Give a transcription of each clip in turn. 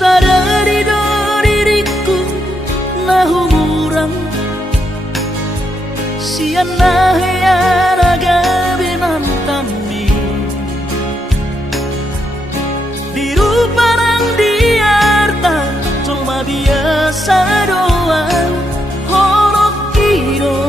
sadari do diriku nahu murang siana heyara gabinan tami biru parang diarta cuma biasa doang holok kiro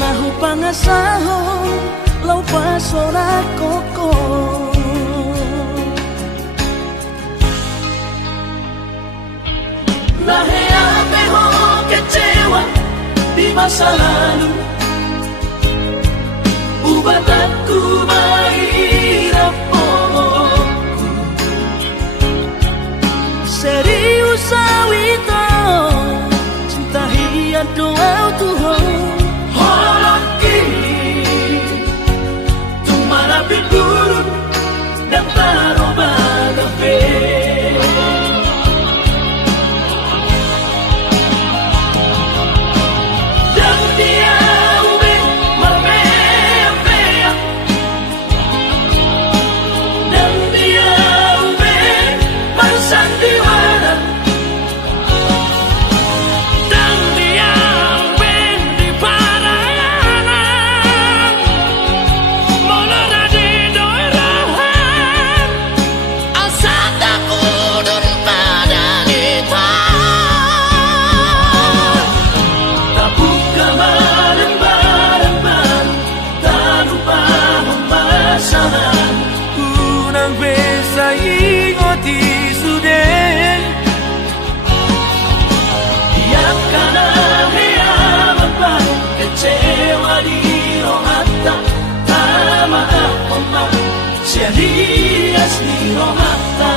nahu pangasaho lau pasora koko nahe ape ho kecewa di masa lalu ubat aku mahirap pomoku serius awito cinta hiat doa Tuhan holok kini tumara pinturun dan taroba kafe unang besa ingoti sudah biarkan hea beban kecewa di rohata tak maaf omak serius di rohata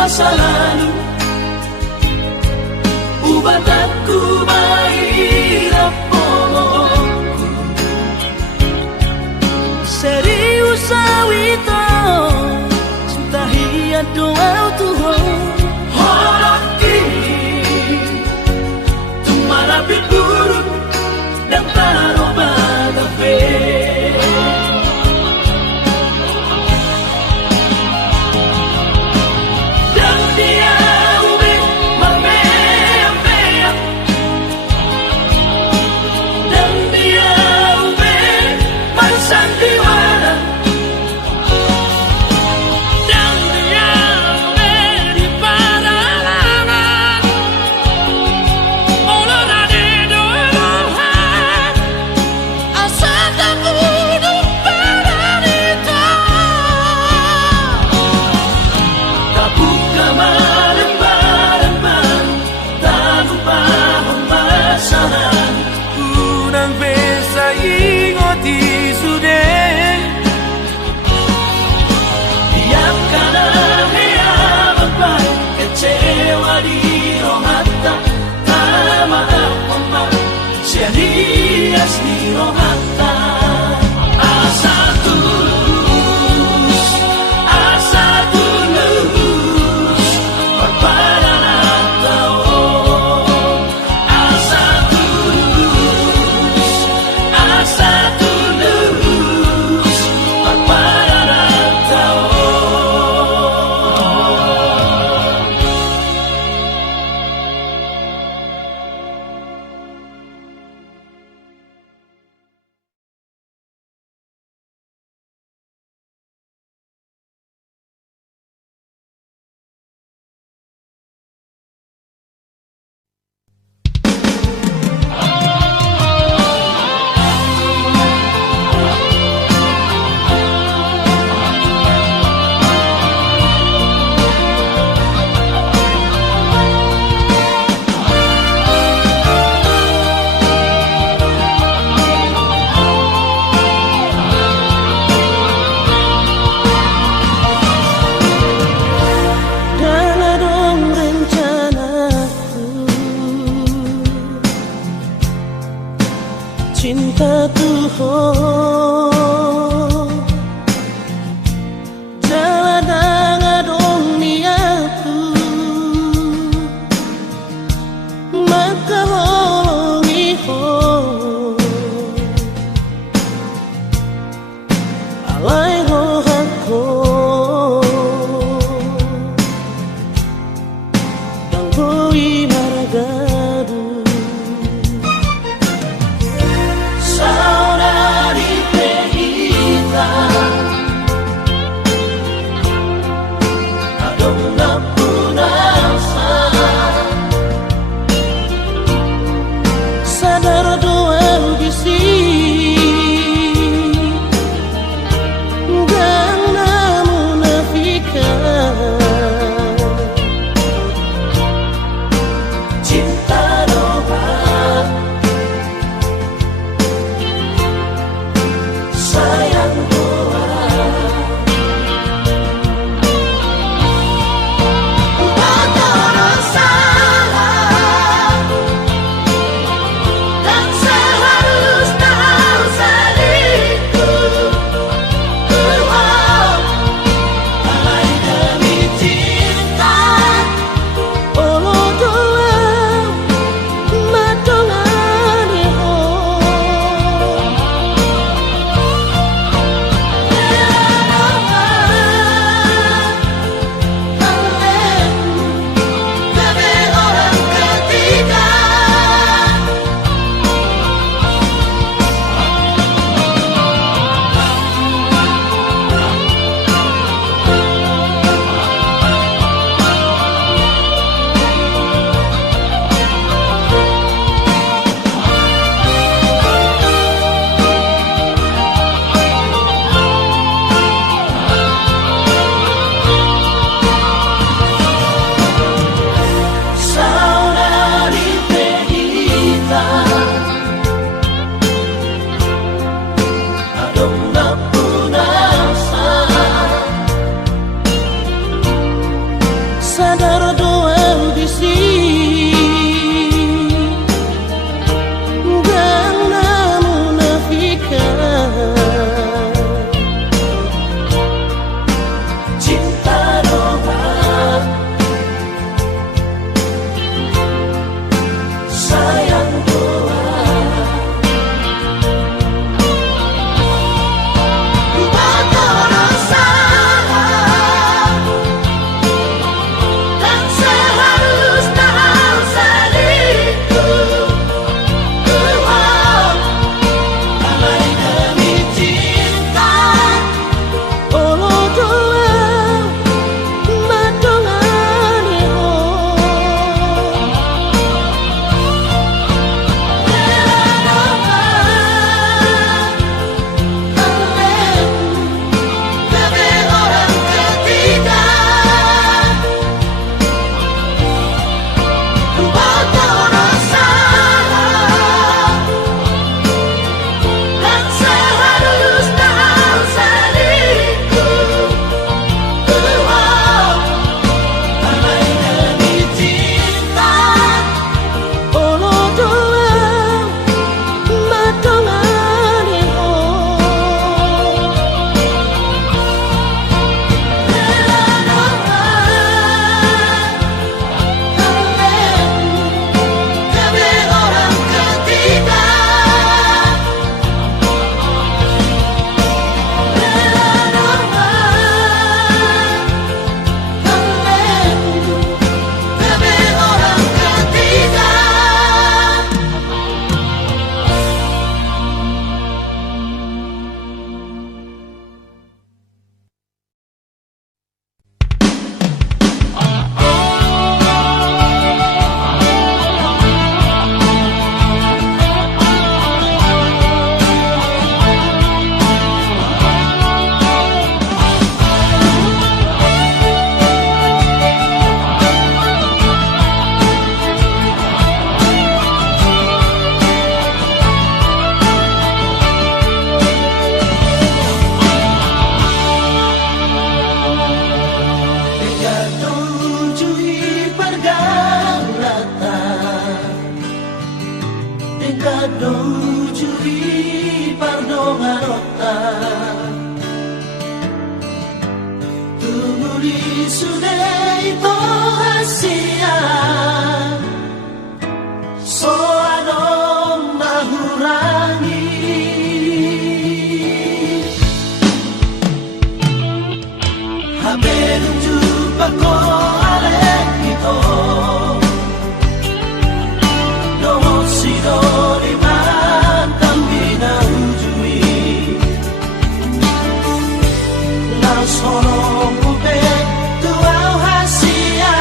masa lalu ubat aku mahirap pomoku serius awito cinta hiat doa Tuhan holok kini tumara pinturun dan taroba kafe cinta Tuhan jalan duniaku maka hongi ho alai ho hakko dan hoi maragadu saudari Tehita adong na punasa sadar doang bisi gang namun nafikan cinta doa sayang doa Batoro salah dan seharusnya selingkuh alai demi cinta olo doang matongani ho Tapi orang ketiga saudari Tehita adong na punasa sadar doang bisi gang namun nafikan cinta doa sayang doa Batoro salah dan seharusnya selingkuh alai demi cinta olo doang matongani ho Tapi orang ketiga Batoro salah dan seharusnya selingkuh alai demi cinta olo doang matongani ho Tapi orang ketiga Tapi orang ketiga Kadung jui Tulis udah itu rahasia so anong mahurangi Habis jumpa ko alek ito No sido di mantan binaujui Langsung pupe tuau hasia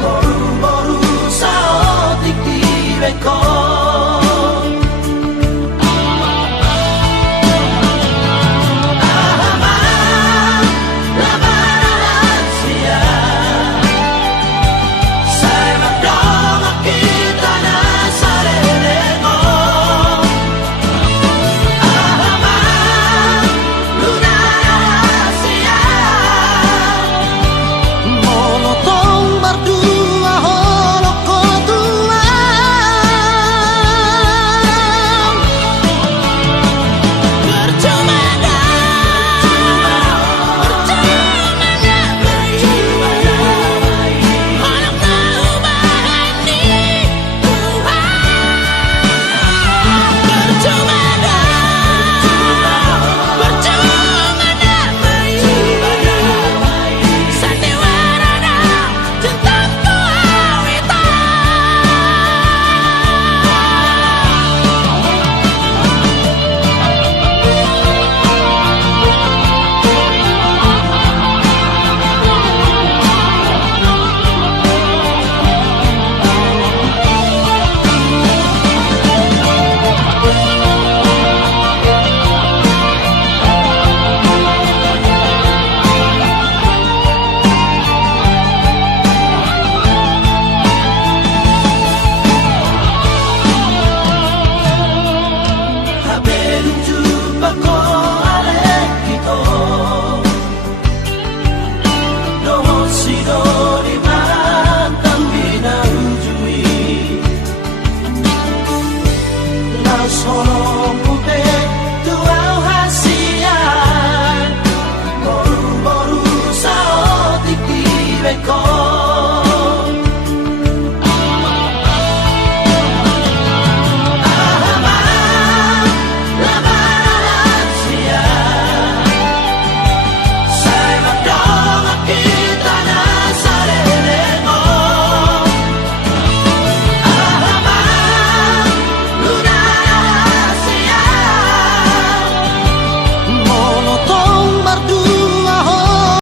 Boru-boru saotik di beko Solo